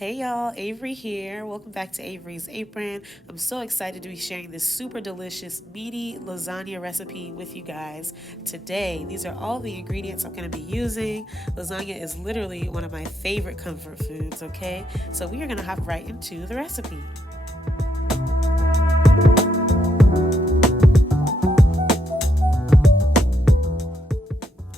Hey y'all, Avery here. Welcome back to Avery's Apron. I'm so excited to be sharing this super delicious, meaty lasagna recipe with you guys today. These are all the ingredients I'm going to be using. Lasagna is literally one of my favorite comfort foods, okay? So we are going to hop right into the recipe.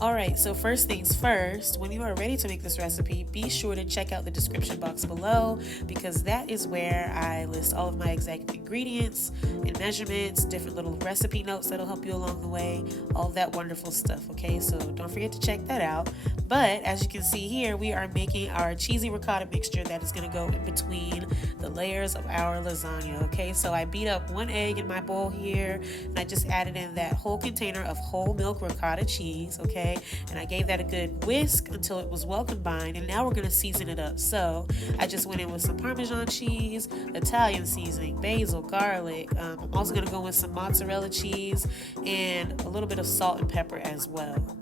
Alright, so first things first, when you are ready to make this recipe, be sure to check out the description box below because that is where I list all of my exact ingredients and measurements, different little recipe notes that'll help you along the way, all that wonderful stuff, okay? So don't forget to check that out. But as you can see here, we are making our cheesy ricotta mixture that is going to go in between the layers of our lasagna, okay? So I beat up 1 egg in my bowl here, and I just added in that whole container of whole milk ricotta cheese, okay? And I gave that a good whisk until it was well combined, and now we're going to season it up. So I just went in with some Parmesan cheese, Italian seasoning, basil, garlic. I'm also going to go with some mozzarella cheese and a little bit of salt and pepper as well.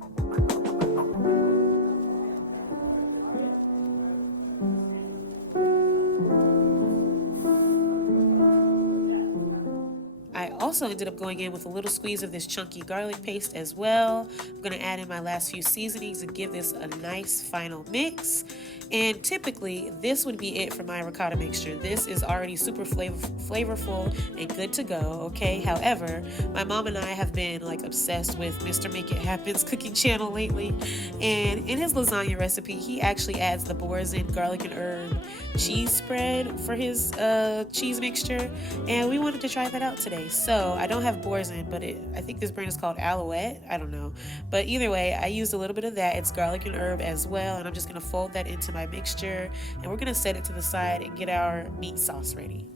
I also ended up going in with a little squeeze of this chunky garlic paste as well. I'm going to add in my last few seasonings and give this a nice final mix. And typically, this would be it for my ricotta mixture. This is already super flavorful and good to go, okay? However, my mom and I have been like obsessed with Mr. Make It Happen's cooking channel lately. And in his lasagna recipe, he actually adds the boursin garlic and herb cheese spread for his cheese mixture. And we wanted to try that out today. So I don't have boursin, but I think this brand is called Alouette. I don't know. But either way, I used a little bit of that. It's garlic and herb as well. And I'm just going to fold that into my mixture. And we're going to set it to the side and get our meat sauce ready.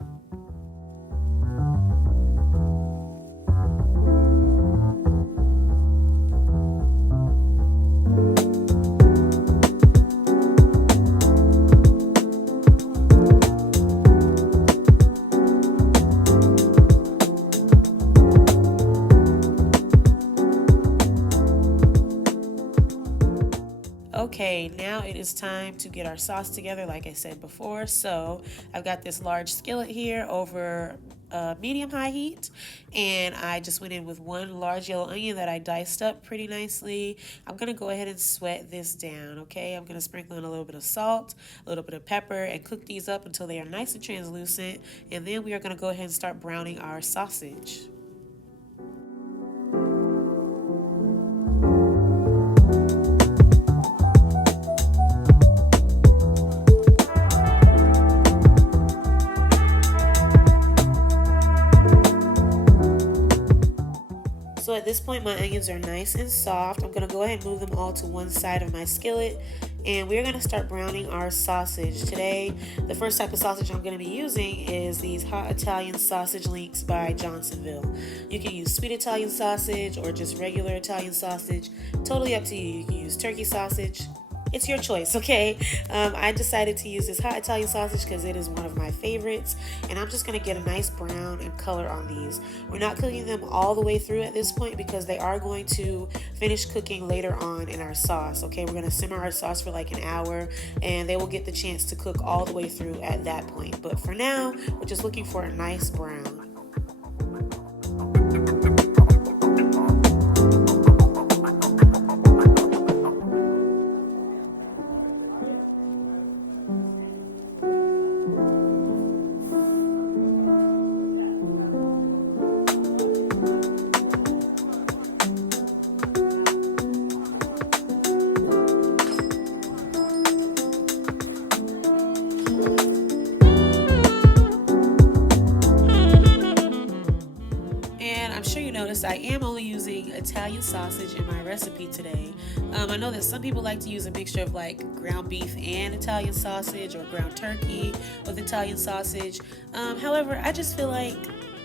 Okay, now it is time to get our sauce together like I said before. So I've got this large skillet here over medium-high heat, and I just went in with 1 large yellow onion that I diced up pretty nicely. I'm going to go ahead and sweat this down, okay? I'm going to sprinkle in a little bit of salt, a little bit of pepper, and cook these up until they are nice and translucent, and then we are going to go ahead and start browning our sausage. So at this point, my onions are nice and soft. I'm going to go ahead and move them all to one side of my skillet. And we're going to start browning our sausage. Today, the first type of sausage I'm going to be using is these hot Italian sausage links by Johnsonville. You can use sweet Italian sausage or just regular Italian sausage. Totally up to you. You can use turkey sausage. It's your choice, okay? I decided to use this hot Italian sausage because it is one of my favorites, and I'm just going to get a nice brown and color on these. We're not cooking them all the way through at this point because they are going to finish cooking later on in our sauce, okay? We're going to simmer our sauce for like an hour, and they will get the chance to cook all the way through at that point. But for now, we're just looking for a nice brown. I am only using Italian sausage in my recipe today. I know that some people like to use a mixture of like ground beef and Italian sausage or ground turkey with Italian sausage. However, I just feel like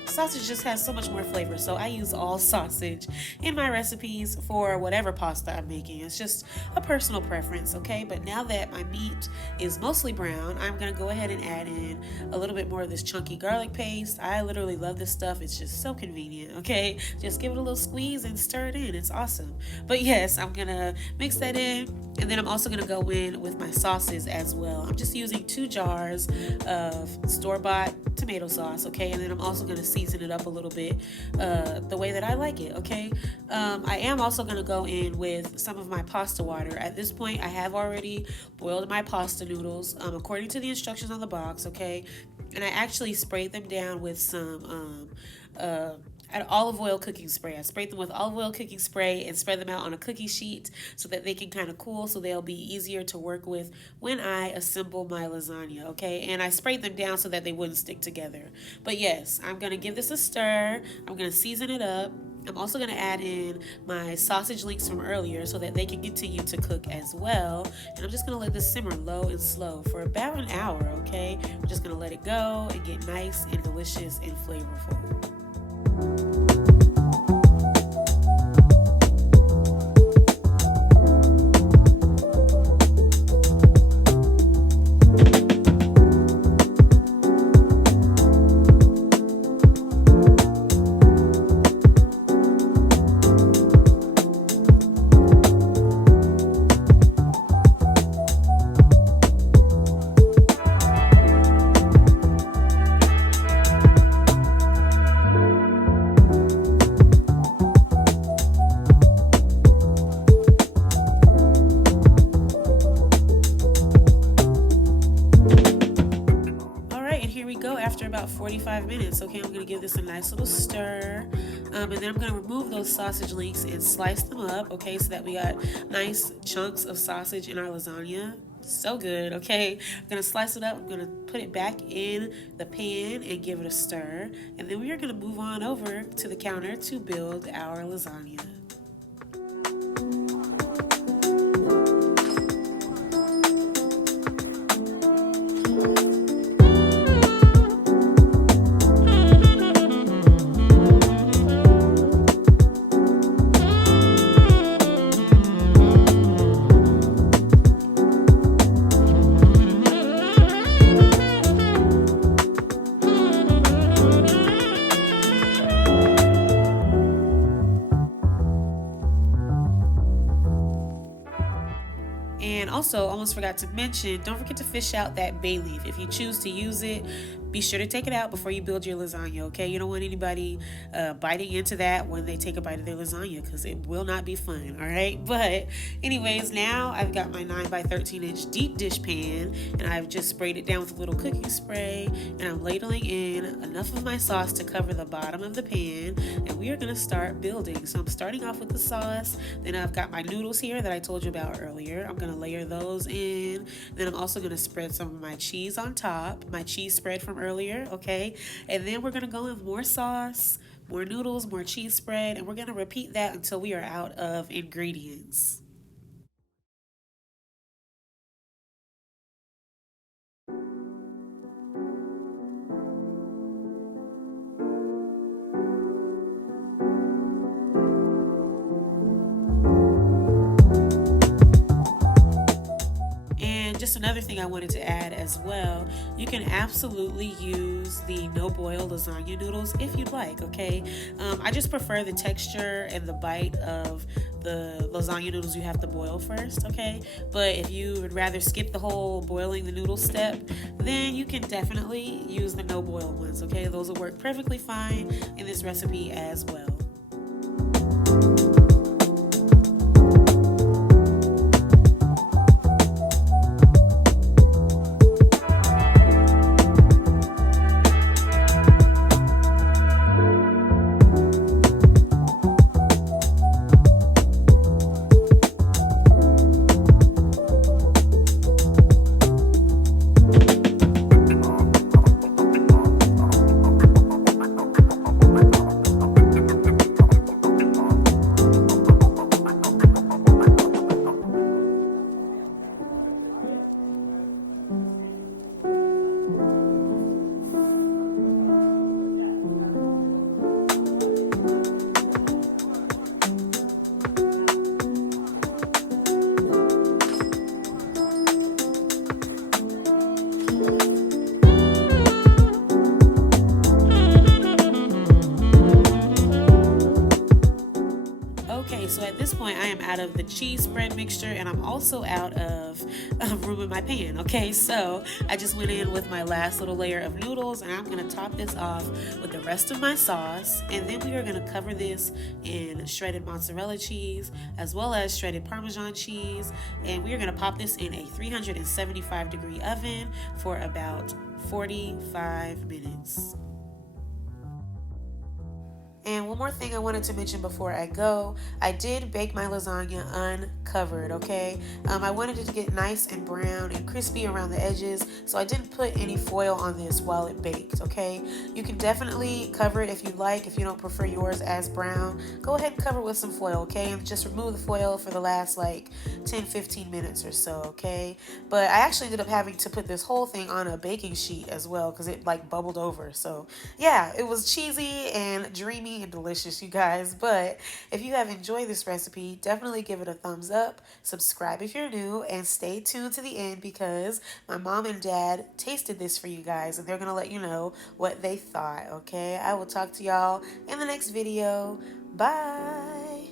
sausage just has so much more flavor. So I use all sausage in my recipes for whatever pasta I'm making. It's just a personal preference, okay? But now that my meat is mostly brown, I'm gonna go ahead and add in a little bit more of this chunky garlic paste. I literally love this stuff. It's just so convenient, okay? Just give it a little squeeze and stir it in. It's awesome. But yes, I'm gonna mix that in, and then I'm also gonna go in with my sauces as well. I'm just using 2 jars of store-bought tomato sauce, okay? And then I'm also gonna season it up a little bit the way that I like it, okay? I am also gonna go in with some of my pasta water. At this point, I have already boiled my pasta noodles according to the instructions on the box, okay? And I actually sprayed them down with some an olive oil cooking spray. I sprayed them with olive oil cooking spray and spread them out on a cookie sheet so that they can kind of cool, so they'll be easier to work with when I assemble my lasagna, okay? And I sprayed them down so that they wouldn't stick together. But yes, I'm gonna give this a stir. I'm gonna season it up. I'm also going to add in my sausage links from earlier so that they can continue to cook as well. And I'm just going to let this simmer low and slow for about an hour, okay? We're just going to let it go and get nice and delicious and flavorful. After about 45 minutes, okay, I'm going to give this a nice little stir, and then I'm going to remove those sausage links and slice them up, okay, so that we got nice chunks of sausage in our lasagna. So good, okay? I'm going to slice it up, I'm going to put it back in the pan and give it a stir, and then we are going to move on over to the counter to build our lasagna. And also, almost forgot to mention, don't forget to fish out that bay leaf. If you choose to use it, be sure to take it out before you build your lasagna, okay? You don't want anybody biting into that when they take a bite of their lasagna, because it will not be fun, all right? But anyways, now I've got my 9 by 13 inch deep dish pan, and I've just sprayed it down with a little cooking spray, and I'm ladling in enough of my sauce to cover the bottom of the pan, and we are gonna start building. So I'm starting off with the sauce, then I've got my noodles here that I told you about earlier. I'm gonna layer those in, then I'm also gonna spread some of my cheese on top, my cheese spread from earlier, okay? And then we're gonna go in with more sauce, more noodles, more cheese spread, and we're gonna repeat that until we are out of ingredients. Just another thing I wanted to add as well, you can absolutely use the no-boil lasagna noodles if you'd like, okay? I just prefer the texture and the bite of the lasagna noodles you have to boil first, okay? But if you would rather skip the whole boiling the noodle step, then you can definitely use the no-boil ones, okay? Those will work perfectly fine in this recipe as well. out of the cheese spread mixture, and I'm also out of room in my pan, okay? So I just went in with my last little layer of noodles, and I'm gonna top this off with the rest of my sauce, and then we are gonna cover this in shredded mozzarella cheese, as well as shredded Parmesan cheese, and we are gonna pop this in a 375-degree oven for about 45 minutes. And one more thing I wanted to mention before I go, I did bake my lasagna uncovered, okay? I wanted it to get nice and brown and crispy around the edges, so I didn't put any foil on this while it baked, okay? You can definitely cover it if you like. If you don't prefer yours as brown, go ahead and cover it with some foil, okay? And just remove the foil for the last like 10-15 minutes or so, okay? But I actually ended up having to put this whole thing on a baking sheet as well because it like bubbled over. So yeah, it was cheesy and dreamy and delicious, you guys. But if you have enjoyed this recipe, definitely give it a thumbs up, subscribe if you're new, and stay tuned to the end because my mom and dad tasted this for you guys and they're gonna let you know what they thought. Okay, I will talk to y'all in the next video. Bye.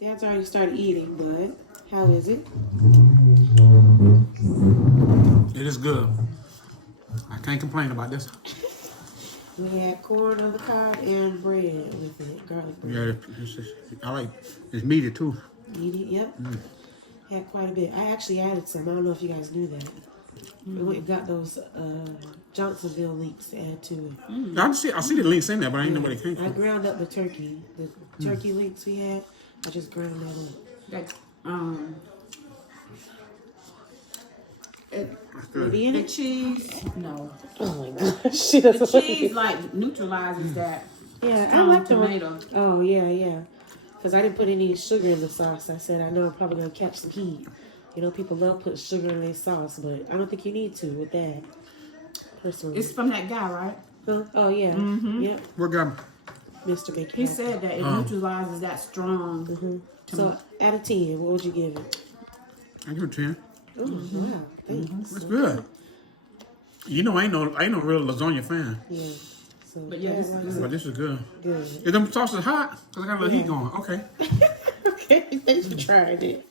Dad's already started eating, but how is it? It is good. I can't complain about this. We had corn on the cob and bread with it, garlic bread. Yeah, I like it's meaty too. Meaty, yep. Had quite a bit. I actually added some. I don't know if you guys knew that. We went and got those Johnsonville links to add to it. I see the links in there, but I ain't know where they came I from. ground up the turkey. The turkey links we had, I just ground that up. The cheese, no. Oh my gosh. The cheese like neutralizes that. Yeah, I like the tomato. Oh, yeah. Because I didn't put any sugar in the sauce. I said, I know I'm probably going to catch some heat. You know, people love putting sugar in their sauce, but I don't think you need to with that. Personally. It's from that guy, right? Huh? Oh, yeah. Yep. What guy? Mr. Baker. He said that it neutralizes that strong. So, out of 10, what would you give it? I give it 10. Oh, wow. Thanks. It's good. You know, I ain't no real lasagna fan. Yeah. So, But yeah, this is good. But this is good. Good. Is them sauces hot? Because I got a little heat going. Okay. Okay, thanks for trying it.